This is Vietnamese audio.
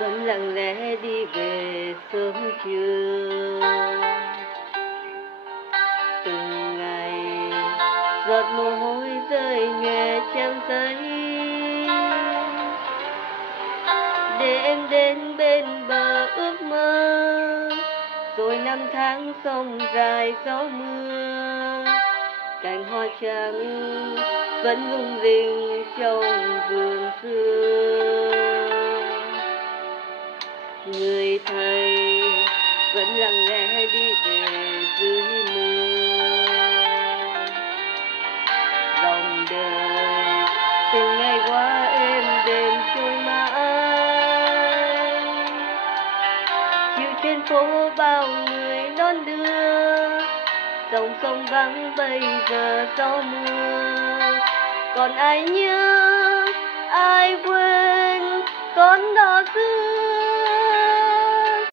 vẫn lặng lẽ đi về sớm trưa. Từng ngày giọt mồ hôi rơi nhẹ trang giấy, để em đến bên bờ ước mơ. Rồi năm tháng sông dài gió mưa, cành hoa trắng vẫn lung linh trong vườn xưa. Người thầy vẫn lặng lẽ đi về dưới mưa. Dòng đời từng ngày qua êm đềm trôi mãi, chiều trên phố bao người đón đưa. Dòng sông vắng bây giờ gió mưa, còn ai nhớ ai quên con đò xưa.